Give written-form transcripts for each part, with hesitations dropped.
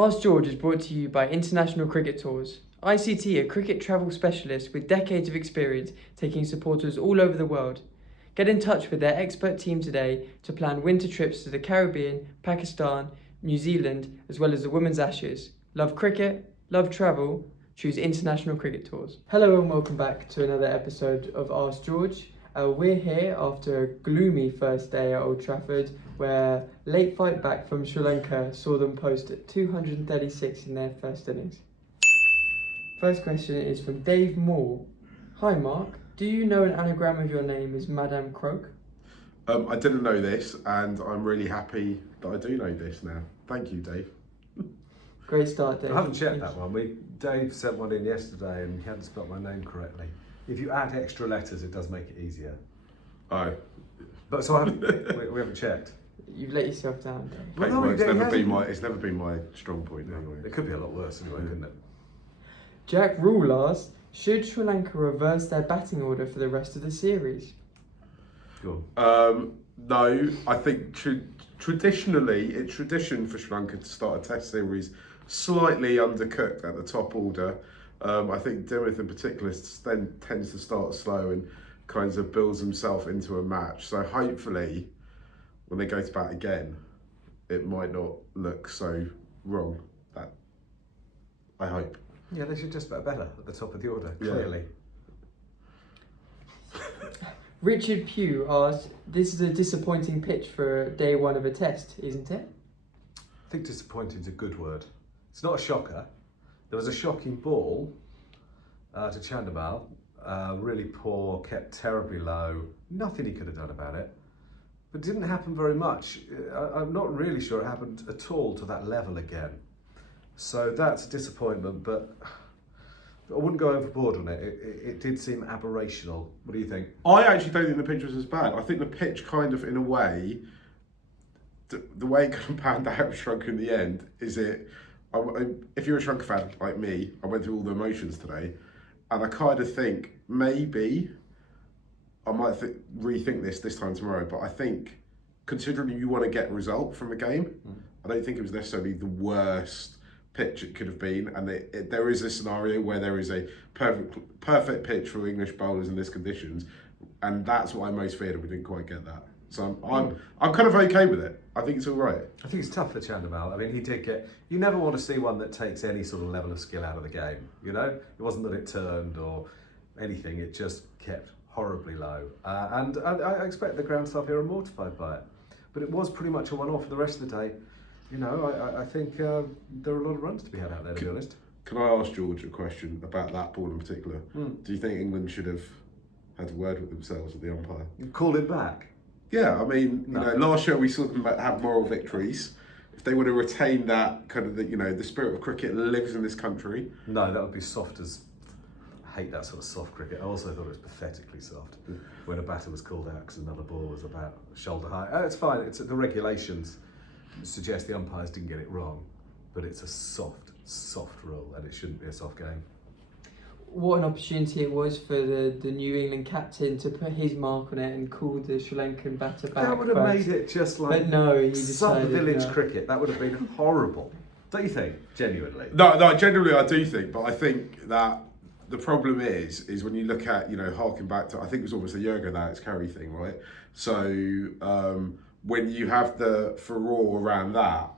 Ask George is brought to you by International Cricket Tours. ICT, a cricket travel specialist with decades of experience taking supporters all over the world. Get in touch with their expert team today to plan winter trips to the Caribbean, Pakistan, New Zealand, as well as the Women's Ashes. Love cricket? Love travel? Choose International Cricket Tours. Hello and welcome back to another episode of Ask George. We're here after a gloomy first day at Old Trafford, where late fight back from Sri Lanka saw them post at 236 in their first innings. First question is from Dave Moore. Hi Mark, do you know an anagram of your name is Madame Croak? I didn't know this, and I'm really happy that I do know this now. Thank you, Dave. Great start, Dave. I haven't checked that one. Dave sent one in yesterday and he hadn't spelled my name correctly. If you add extra letters, it does make it easier. Oh. But so we haven't checked. You've let yourself down, Dave. Well, it's never been my strong point anyway. It could be a lot worse anyway, couldn't it? Jack Rule asks, should Sri Lanka reverse their batting order for the rest of the series? Go on. No, I think traditionally, it's tradition for Sri Lanka to start a test series slightly undercooked at the top order. I think Dimith in particular then tends to start slow and kind of builds himself into a match. So hopefully, when they go to bat again, it might not look so wrong. That I hope. Yeah, they should just bat better at the top of the order, clearly. Richard Pugh asks, this is a disappointing pitch for day one of a test, isn't it? I think disappointing is a good word. It's not a shocker. There was a shocking ball to Chandimal, really poor, kept terribly low, nothing he could have done about it, but it didn't happen very much. I'm not really sure it happened at all to that level again. So that's a disappointment, but I wouldn't go overboard on it. It did seem aberrational. What do you think? I actually don't think the pitch was as bad. I think the pitch kind of, in a way, the way it kind of panned out Sri Lanka in the end, is it, if you're a Sri Lanka fan like me, I went through all the emotions today, and I kind of think maybe I might rethink this time tomorrow. But I think, considering you want to get a result from a game, I don't think it was necessarily the worst pitch it could have been. And there is a scenario where there is a perfect pitch for English bowlers in these conditions, and that's what I most feared. We didn't quite get that. So I'm kind of okay with it. I think it's all right. I think it's tough for Chandimal. I mean, he did get. You never want to see one that takes any sort of level of skill out of the game. You know, it wasn't that it turned or anything. It just kept horribly low. And I expect the ground staff here are mortified by it. But it was pretty much a one-off for the rest of the day. You know, I think there are a lot of runs to be had out there, to be honest. Can I ask George a question about that ball in particular? Do you think England should have had a word with themselves with the umpire? You called it back. Yeah, I mean, you know, last year we saw them have moral victories. If they want to retain that kind of, the spirit of cricket lives in this country. No, that would be soft as. I hate that sort of soft cricket. I also thought it was pathetically soft when a batter was called out because another ball was about shoulder high. It's fine. It's the regulations suggest the umpires didn't get it wrong, but it's a soft rule, and it shouldn't be a soft game. What an opportunity it was for the New England captain to put his mark on it and call the Sri Lankan batter back. That would have made it just like some village cricket. That would have been horrible. Don't you think? Genuinely. No, genuinely I do think, but I think that the problem is when you look at, harking back to, I think it was almost a year ago now, it's Kerry thing, right? So when you have the furore around that,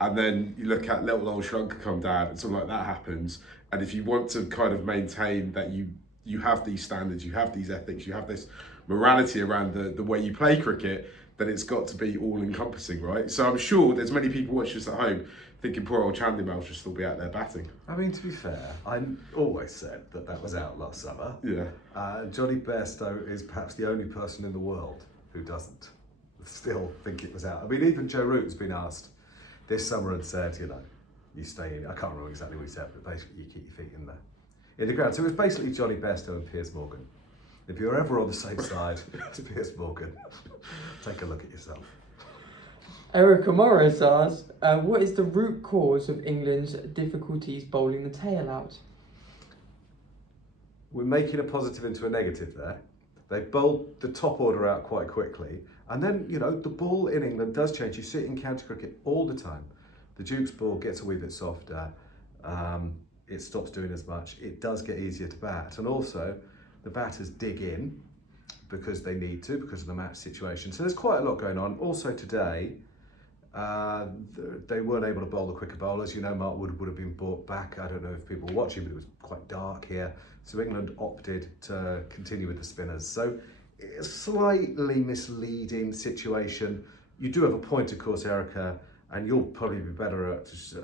and then you look at little old Sri Lanka come down and something like that happens, and if you want to kind of maintain that you have these standards, you have these ethics, you have this morality around the way you play cricket, then it's got to be all encompassing, right? So I'm sure there's many people watching this at home thinking poor old Chandimal should still be out there batting. I mean, to be fair, I always said that was out last summer. Yeah. Johnny Bairstow is perhaps the only person in the world who doesn't still think it was out. I mean, even Joe Root's been asked this summer and said, you stay in. I can't remember exactly what he said, but basically you keep your feet in the ground. So it was basically Johnny Bairstow and Piers Morgan. If you're ever on the same side as Piers Morgan, take a look at yourself. Erica Morris asks, what is the root cause of England's difficulties bowling the tail out? We're making a positive into a negative there. They bowled the top order out quite quickly. And then, the ball in England does change. You see it in county cricket all the time. The Duke's ball gets a wee bit softer. It stops doing as much. It does get easier to bat, and also the batters dig in because they need to, because of the match situation. So there's quite a lot going on. Also today, they weren't able to bowl the quicker bowlers. You know, Mark would have been brought back. I don't know if people were watching, but it was quite dark here. So England opted to continue with the spinners. So a slightly misleading situation. You do have a point, of course, Erica, and you'll probably be better at, she's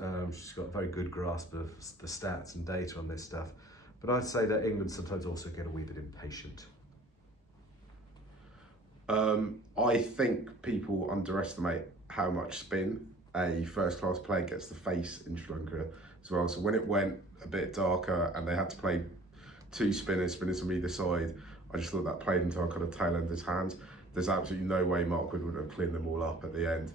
got a very good grasp of the stats and data on this stuff. But I'd say that England sometimes also get a wee bit impatient. I think people underestimate how much spin a first-class player gets to face in Sri Lanka as well. So when it went a bit darker and they had to play two spinners on either side, I just thought that played into our kind of tail end of his hands. There's absolutely no way Mark would have cleaned them all up at the end.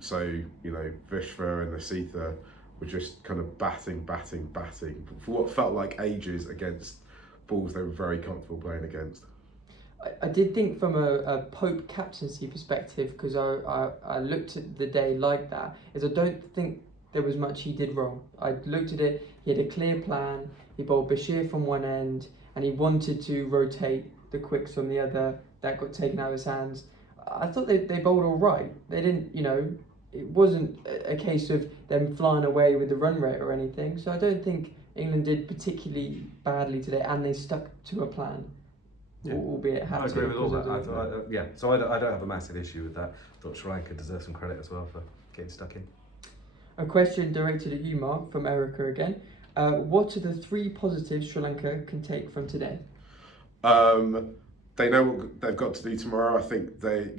So, you know, Vishva and Asitha were just kind of batting for what felt like ages against balls they were very comfortable playing against. I did think from a Pope captaincy perspective, because I looked at the day like that, is I don't think there was much he did wrong. I looked at it, he had a clear plan, he bowled Bashir from one end, and he wanted to rotate the quicks from the other. That got taken out of his hands. I thought they bowled all right. They didn't, you know, it wasn't a case of them flying away with the run rate or anything. So I don't think England did particularly badly today, and they stuck to a plan. Yeah. Albeit had I agree with all that. So I don't have a massive issue with that. I thought Sri Lanka deserves some credit as well for getting stuck in. A question directed at you, Mark, from Erica again. What are the 3 positives Sri Lanka can take from today? They know what they've got to do tomorrow. I think they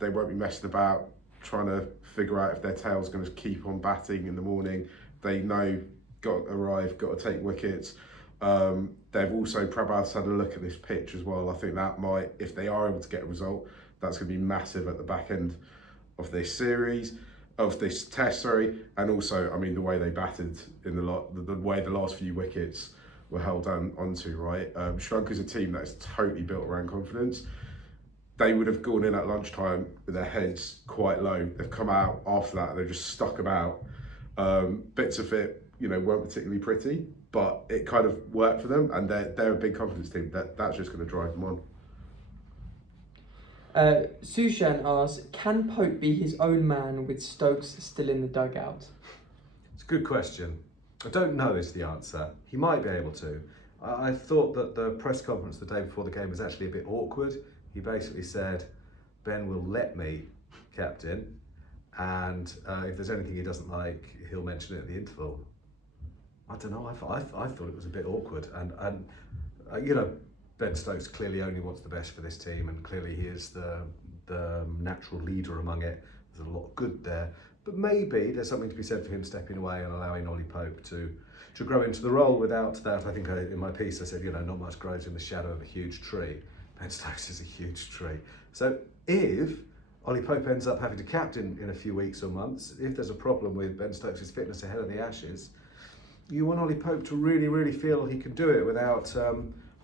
won't be messing about trying to figure out if their tail's going to keep on batting in the morning. They know got to arrive, got to take wickets. They've also perhaps had a look at this pitch as well. I think that might, if they are able to get a result, that's going to be massive at the back end of this series, of this test, and also, I mean, the way they batted in the way the last few wickets were held onto, right? Sri Lanka's a team that is totally built around confidence. They would have gone in at lunchtime with their heads quite low. They've come out after that, they've just stuck about. Bits of it, weren't particularly pretty, but it kind of worked for them, and they're a big confidence team. That's just going to drive them on. Sushan asks, can Pope be his own man with Stokes still in the dugout? It's a good question. I don't know is the answer. He might be able to. I thought that the press conference the day before the game was actually a bit awkward. He basically said, Ben will let me captain, and if there's anything he doesn't like, he'll mention it at the interval. I don't know, I thought it was a bit awkward, and Ben Stokes clearly only wants the best for this team, and clearly he is the natural leader among it. There's a lot of good there, but maybe there's something to be said for him stepping away and allowing Ollie Pope to grow into the role. Without that, I think in my piece I said, not much grows in the shadow of a huge tree. Ben Stokes is a huge tree. So if Ollie Pope ends up having to captain in a few weeks or months, if there's a problem with Ben Stokes' fitness ahead of the Ashes, you want Ollie Pope to really, really feel he can do it without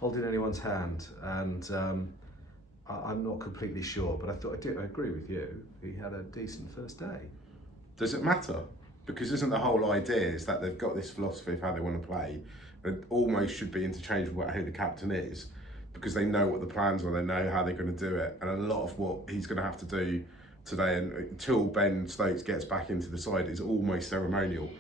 holding anyone's hand. And I'm not completely sure, but I agree with you. He had a decent first day. Does it matter? Because isn't the whole idea is that they've got this philosophy of how they want to play, and almost should be interchangeable about who the captain is, because they know what the plans are, they know how they're going to do it, and a lot of what he's going to have to do today, and until Ben Stokes gets back into the side, is almost ceremonial.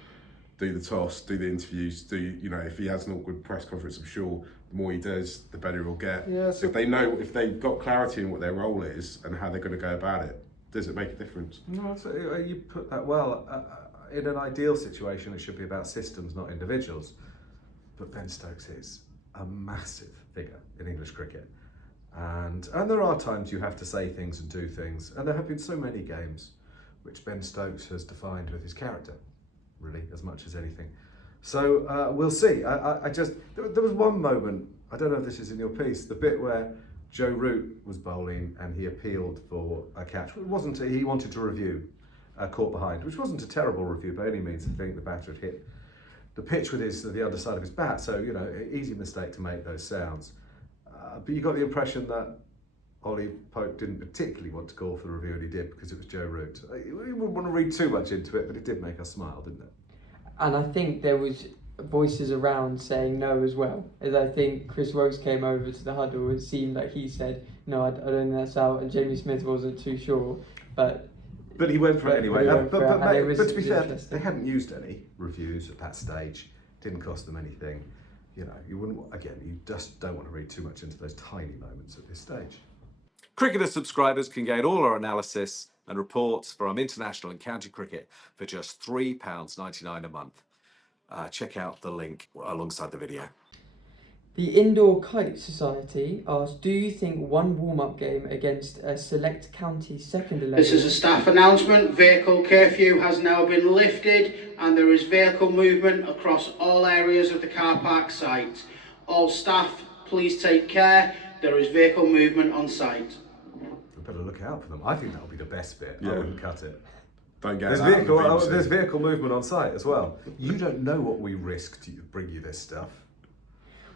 Do the toss, do the interviews, if he has an awkward press conference, I'm sure the more he does, the better he'll get. Yeah, so if they've got clarity in what their role is and how they're going to go about it, does it make a difference? No, you put that well. In an ideal situation, it should be about systems, not individuals. But Ben Stokes is a massive figure in English cricket. And there are times you have to say things and do things. And there have been so many games which Ben Stokes has defined with his character, really, as much as anything. So we'll see. There was one moment, I don't know if this is in your piece, the bit where Joe Root was bowling and he appealed for a catch. He wanted to review caught behind, which wasn't a terrible review by any means. I think the batter had hit the pitch with the underside of his bat, so easy mistake to make those sounds. But you got the impression that Ollie Pope didn't particularly want to call for the review, and he did because it was Joe Root. We wouldn't want to read too much into it, but it did make us smile, didn't it? And I think there was voices around saying no as well. As I think Chris Woakes came over to the huddle, it seemed like he said, no, I don't think that's out, and Jamie Smith wasn't too sure. But he went for it anyway. But to be fair, they hadn't used any reviews at that stage. Didn't cost them anything. You know, you just don't want to read too much into those tiny moments at this stage. Cricketer subscribers can gain all our analysis and reports from international and county cricket for just £3.99 a month. Check out the link alongside the video. The Indoor Kite Society asked, do you think one warm-up game against a select county second 11... This is a staff announcement. Vehicle curfew has now been lifted and there is vehicle movement across all areas of the car park site. All staff, please take care. There is vehicle movement on site. We better look out for them. I think that'll be the best bit. Yeah. I wouldn't cut it. Don't get There's vehicle movement on site as well. You don't know what we risk to bring you this stuff.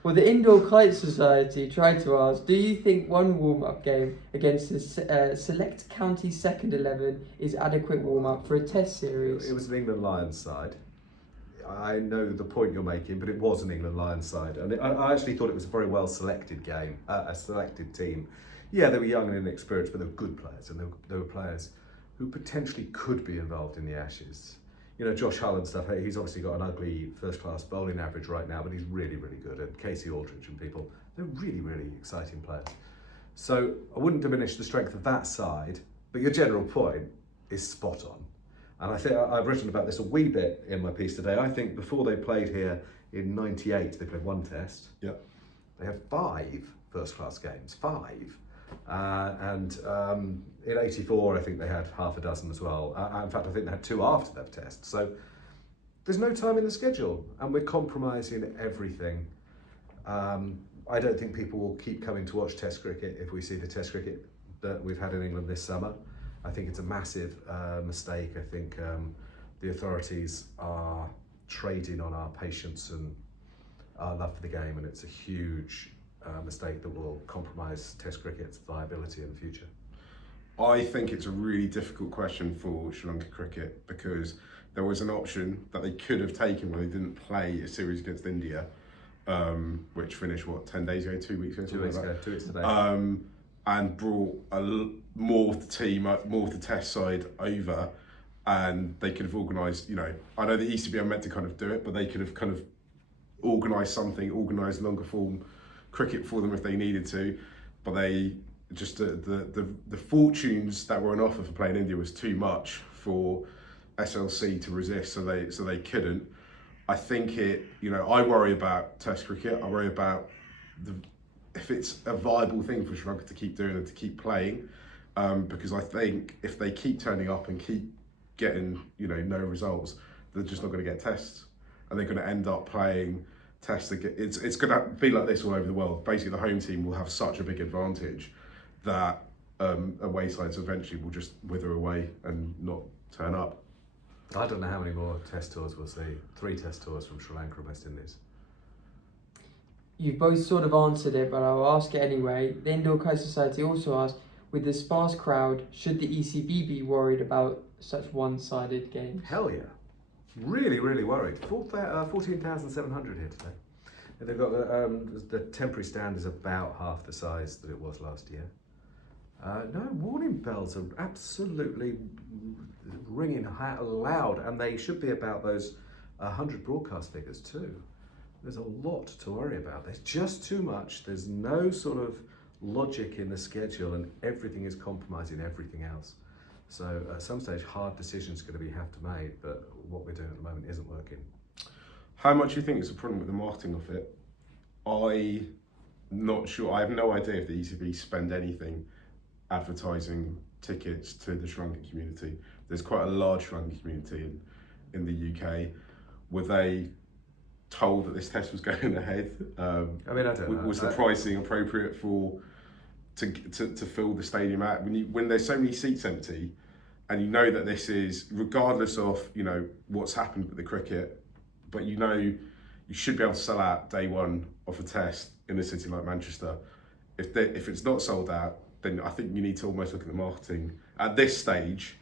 Well, the Indoor Kite Society tried to ask, do you think one warm-up game against a select county second 11 is adequate warm-up for a test series? It was an England Lions side. I know the point you're making, but it was an England Lions side. And I actually thought it was a very well selected game, a selected team. Yeah, they were young and inexperienced, but they were good players, and they were players who potentially could be involved in the Ashes. You know, Josh Hull and stuff, he's obviously got an ugly first-class bowling average right now, but he's really, really good. And Casey Aldridge and people, they're really, really exciting players. So I wouldn't diminish the strength of that side, but your general point is spot on. And I think I've written about this a wee bit in my piece today. I think before they played here in '98, they played one test. Yeah. They had 5 first-class games, 5. And in '84, I think they had half a dozen as well. In fact, I think they had 2 after that test. So there's no time in the schedule, and we're compromising everything. I don't think people will keep coming to watch Test cricket if we see the Test cricket that we've had in England this summer. I think it's a massive mistake. I think the authorities are trading on our patience and our love for the game, and it's a huge mistake that will compromise Test cricket's viability in the future. I think it's a really difficult question for Sri Lanka cricket because there was an option that they could have taken when they didn't play a series against India, which finished, 10 days ago, 2 weeks ago? 2 weeks ago, 2 weeks today. And brought more of the team, more of the Test side over, and they could have organised, I know the ECB are meant to kind of do it, but they could have kind of organised longer form cricket for them if they needed to, but they just the fortunes that were on offer for playing India was too much for SLC to resist, so they couldn't. I think I worry about Test cricket. I worry about if it's a viable thing for Sri Lanka to keep doing and to keep playing, because I think if they keep turning up and keep getting no results, they're just not going to get tests, and they're going to end up playing Tests. It's going to be like this all over the world. Basically, the home team will have such a big advantage that away sides eventually will just wither away and not turn up. I don't know how many more Test tours we'll see. 3 Test tours from Sri Lanka and West Indies. You've both sort of answered it, but I'll ask it anyway. The Indoor Kite Society also asked, with the sparse crowd, should the ECB be worried about such one-sided games? Hell yeah. Really, really worried. 14,700 here today. And they've got the temporary stand is about half the size that it was last year. No, warning bells are absolutely ringing loud, and they should be about those 100 broadcast figures too. There's a lot to worry about. There's just too much. There's no sort of logic in the schedule, and everything is compromising everything else. So at some stage, hard decisions are going to have to be made, but what we're doing at the moment isn't working. How much do you think is a problem with the marketing of it? I'm not sure. I have no idea if the ECB spend anything advertising tickets to the Sri Lankan community. There's quite a large Sri Lankan community in the UK. Were they told that this test was going ahead? I don't know. Was the pricing appropriate to fill the stadium out when there's so many seats empty, and that this is regardless of what's happened with the cricket, but you should be able to sell out day one of a test in a city like Manchester. If it's not sold out, then I think you need to almost look at the marketing at this stage,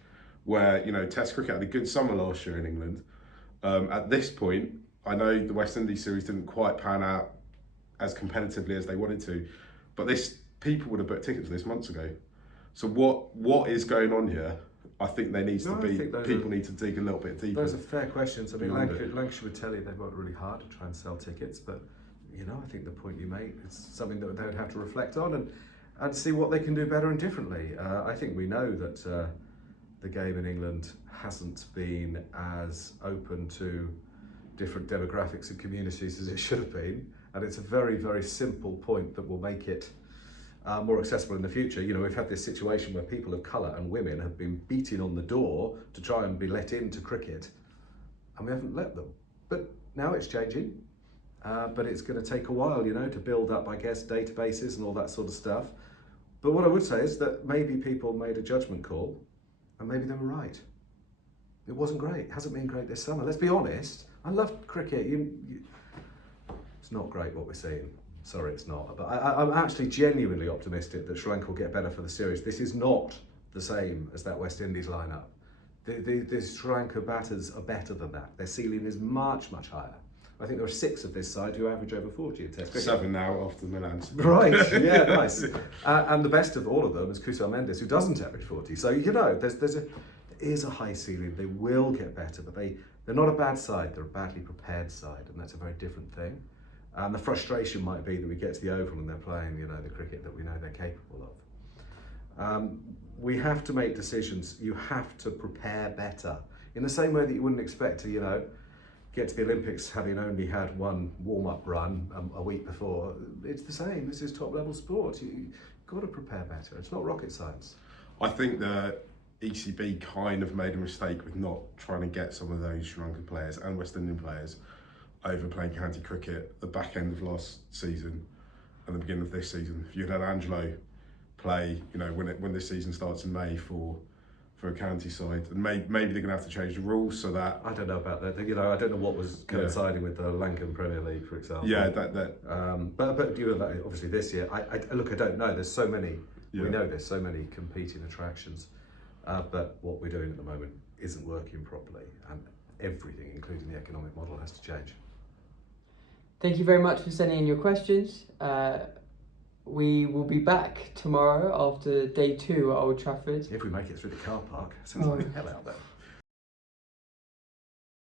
where Test cricket had a good summer last year in England. At this point, I know the West Indies series didn't quite pan out as competitively as they wanted to, but people would have booked tickets this months ago. So what is going on here? I think there needs to be, people need to dig a little bit deeper. Those are fair questions. I mean, Lancashire would tell you they've worked really hard to try and sell tickets, but I think the point you make is something that they would have to reflect on and see what they can do better and differently. I think we know that the game in England hasn't been as open to different demographics and communities as it should have been, and it's a very, very simple point that will make it more accessible in the future. We've had this situation where people of colour and women have been beating on the door to try and be let into cricket, and we haven't let them. But now it's changing, but it's going to take a while, to build up, I guess, databases and all that sort of stuff. But what I would say is that maybe people made a judgment call, and maybe they were right. It wasn't great. It hasn't been great this summer. Let's be honest. I love cricket. It's not great what we're seeing. Sorry, it's not. But I'm actually genuinely optimistic that Sri Lanka will get better for the series. This is not the same as that West Indies lineup. The Sri Lanka batters are better than that. Their ceiling is much, much higher. I think there are 6 of this side who average over 40 in Test cricket. 7 now after Milan's. Right, yeah, nice. And the best of all of them is Kusal Mendes, who doesn't average 40. So, there is a high ceiling. They will get better, but they're not a bad side. They're a badly prepared side, and that's a very different thing. And the frustration might be that we get to the Oval and they're playing, the cricket that we know they're capable of. We have to make decisions. You have to prepare better. In the same way that you wouldn't expect to, get to the Olympics having only had one warm-up run a week before. It's the same. This is top-level sport. You've got to prepare better. It's not rocket science. I think the ECB kind of made a mistake with not trying to get some of those Sri Lankan players and West Indian players over playing county cricket the back end of last season and the beginning of this season. If you had Angelo play, when this season starts in May for a county side, and maybe they're going to have to change the rules so that... I don't know about that. I don't know what was coinciding with the Lankan Premier League, for example. Yeah, but obviously this year, I don't know. There's so many. Yeah. We know there's so many competing attractions, but what we're doing at the moment isn't working properly, and everything, including the economic model, has to change. Thank you very much for sending in your questions. We will be back tomorrow after day 2 at Old Trafford. If we make it through the car park, sounds like hell out there.